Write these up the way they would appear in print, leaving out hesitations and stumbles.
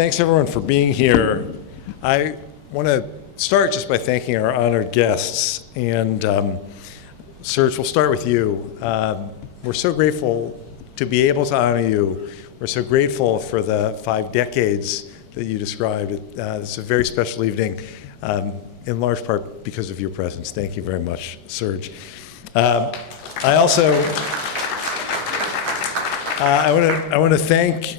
Thanks everyone for being here. I want to start just by thanking our honored guests. And Serge, we'll start with you. We're so grateful to be able to honor you. We're so grateful for the 5 decades that you described. It's a very special evening, in large part because of your presence. Thank you very much, Serge. I want to thank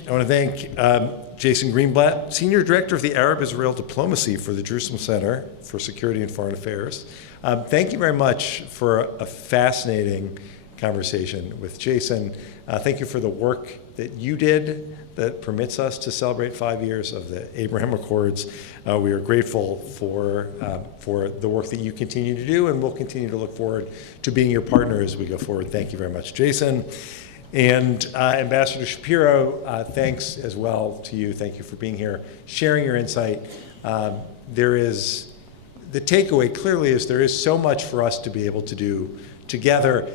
Jason Greenblatt, Senior Director of the Arab-Israel Diplomacy for the Jerusalem Center for Security and Foreign Affairs. Thank you very much for a fascinating conversation with Jason. Thank you for the work that you did that permits us to celebrate 5 years of the Abraham Accords. We are grateful for the work that you continue to do, and we'll continue to look forward to being your partner as we go forward. Thank you very much, Jason. And Ambassador Shapiro, thanks as well to you. Thank you for being here, sharing your insight. The takeaway clearly is there is so much for us to be able to do together.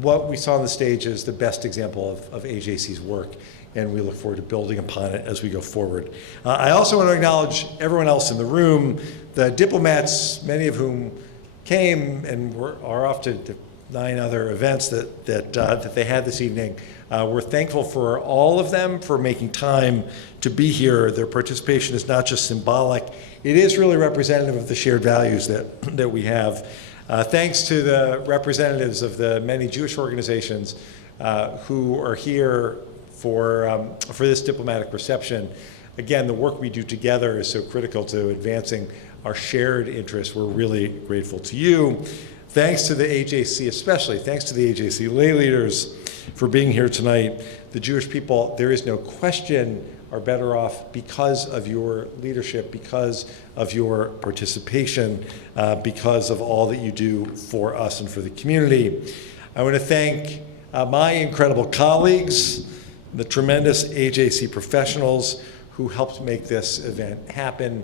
What we saw on the stage is the best example of AJC's work, and we look forward to building upon it as we go forward. I also want to acknowledge everyone else in the room, the diplomats, many of whom came and are off to 9 other events that they had this evening. We're thankful for all of them for making time to be here. Their participation is not just symbolic, it is really representative of the shared values that we have. Thanks to the representatives of the many Jewish organizations who are here for this diplomatic reception. Again, the work we do together is so critical to advancing our shared interests. We're really grateful to you. Thanks to the AJC, especially thanks to the AJC lay leaders for being here tonight. The Jewish people, there is no question, are better off because of your leadership, because of your participation, because of all that you do for us and for the community. I want to thank my incredible colleagues, the tremendous AJC professionals who helped make this event happen,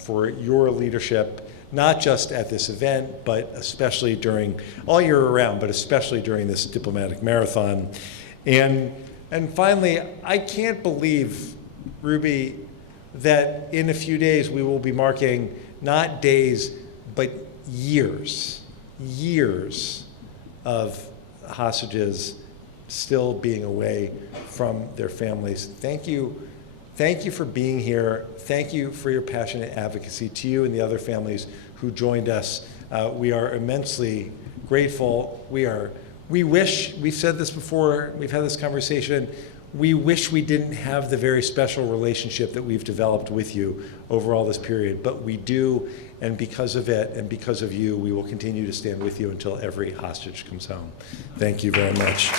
for your leadership, not just at this event, but especially during, all year around, but especially during this diplomatic marathon. And finally, I can't believe, Ruby, that in a few days we will be marking not days, but years of hostages still being away from their families. Thank you for being here. Thank you for your passionate advocacy, to you and the other families who joined us. We are immensely grateful. We wish, we've said this before, we've had this conversation, we wish we didn't have the very special relationship that we've developed with you over all this period, but we do, and because of it and because of you, we will continue to stand with you until every hostage comes home. Thank you very much.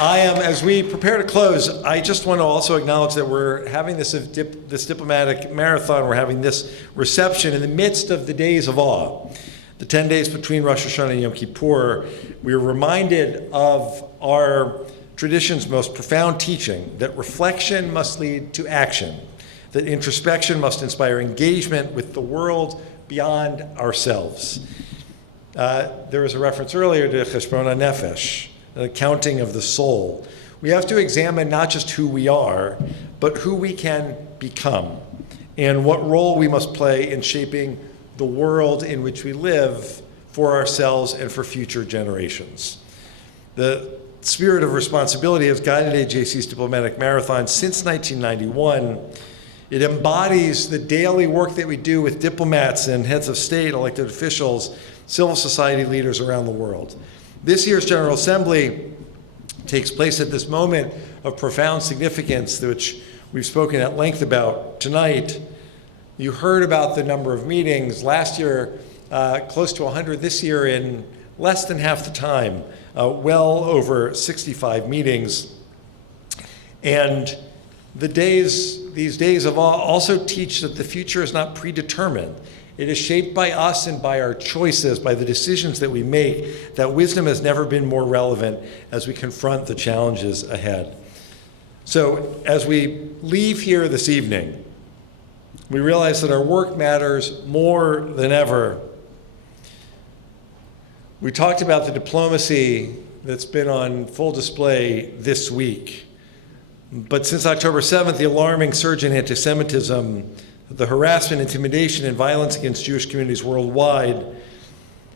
As we prepare to close, I just want to also acknowledge that we're having this diplomatic marathon, we're having this reception in the midst of the days of awe. The 10 days between Rosh Hashanah and Yom Kippur, we are reminded of our tradition's most profound teaching, that reflection must lead to action, that introspection must inspire engagement with the world beyond ourselves. There was a reference earlier to Cheshbon HaNefesh, an accounting of the soul. We have to examine not just who we are, but who we can become, and what role we must play in shaping the world in which we live for ourselves and for future generations. The spirit of responsibility has guided AJC's diplomatic marathon since 1991. It embodies the daily work that we do with diplomats and heads of state, elected officials, civil society leaders around the world. This year's General Assembly takes place at this moment of profound significance, which we've spoken at length about tonight. You heard about the number of meetings. Last year, close to 100. This year, in less than half the time, well over 65 meetings. And these days of awe also teach that the future is not predetermined. It is shaped by us and by our choices, by the decisions that we make. That wisdom has never been more relevant as we confront the challenges ahead. So as we leave here this evening, we realize that our work matters more than ever. We talked about the diplomacy that's been on full display this week. But since October 7th, the alarming surge in antisemitism, the harassment, intimidation, and violence against Jewish communities worldwide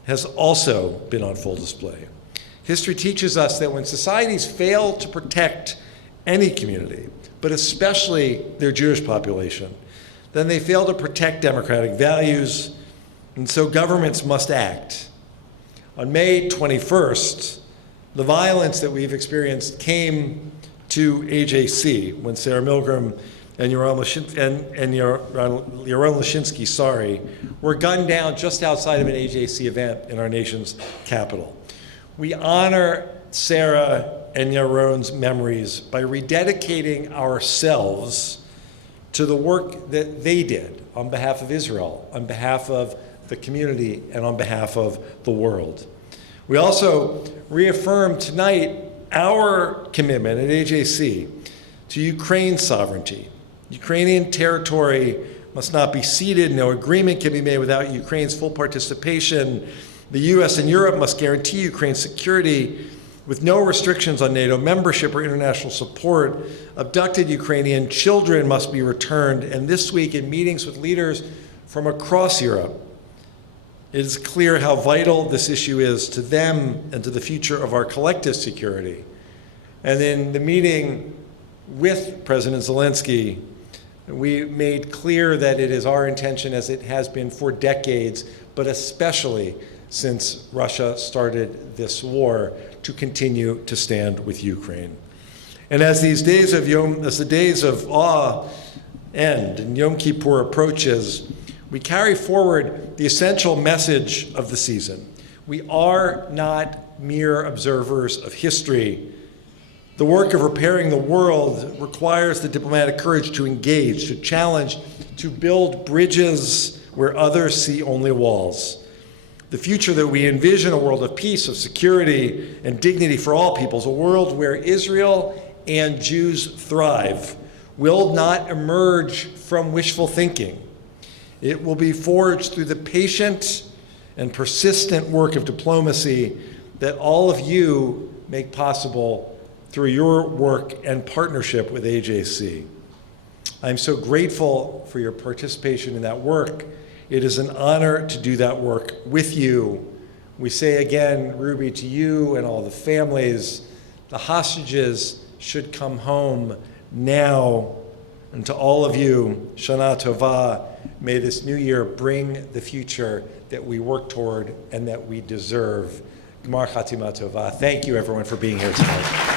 has also been on full display. History teaches us that when societies fail to protect any community, but especially their Jewish population, then they fail to protect democratic values, and so governments must act. On May 21st, the violence that we've experienced came to AJC when Sarah Milgram and Yaron Lashinsky, were gunned down just outside of an AJC event in our nation's capital. We honor Sarah and Yaron's memories by rededicating ourselves to the work that they did on behalf of Israel, on behalf of the community, and on behalf of the world. We also reaffirm tonight our commitment at AJC to Ukraine's sovereignty. Ukrainian territory must not be ceded. No agreement can be made without Ukraine's full participation. The U.S. and Europe must guarantee Ukraine's security with no restrictions on NATO membership or international support. Abducted Ukrainian children must be returned. And this week, in meetings with leaders from across Europe, it is clear how vital this issue is to them and to the future of our collective security. And in the meeting with President Zelensky, we made clear that it is our intention, as it has been for decades, but especially since Russia started this war, to continue to stand with Ukraine. And as the days of awe end and Yom Kippur approaches, we carry forward the essential message of the season. We are not mere observers of history. The work of repairing the world requires the diplomatic courage to engage, to challenge, to build bridges where others see only walls. The future that we envision, a world of peace, of security, and dignity for all peoples, a world where Israel and Jews thrive, will not emerge from wishful thinking. It will be forged through the patient and persistent work of diplomacy that all of you make possible through your work and partnership with AJC. I'm so grateful for your participation in that work. It is an honor to do that work with you. We say again, Ruby, to you and all the families, the hostages should come home now. And to all of you, Shana Tova, may this new year bring the future that we work toward and that we deserve. Gmar Chatima Tova. Thank you, everyone, for being here tonight.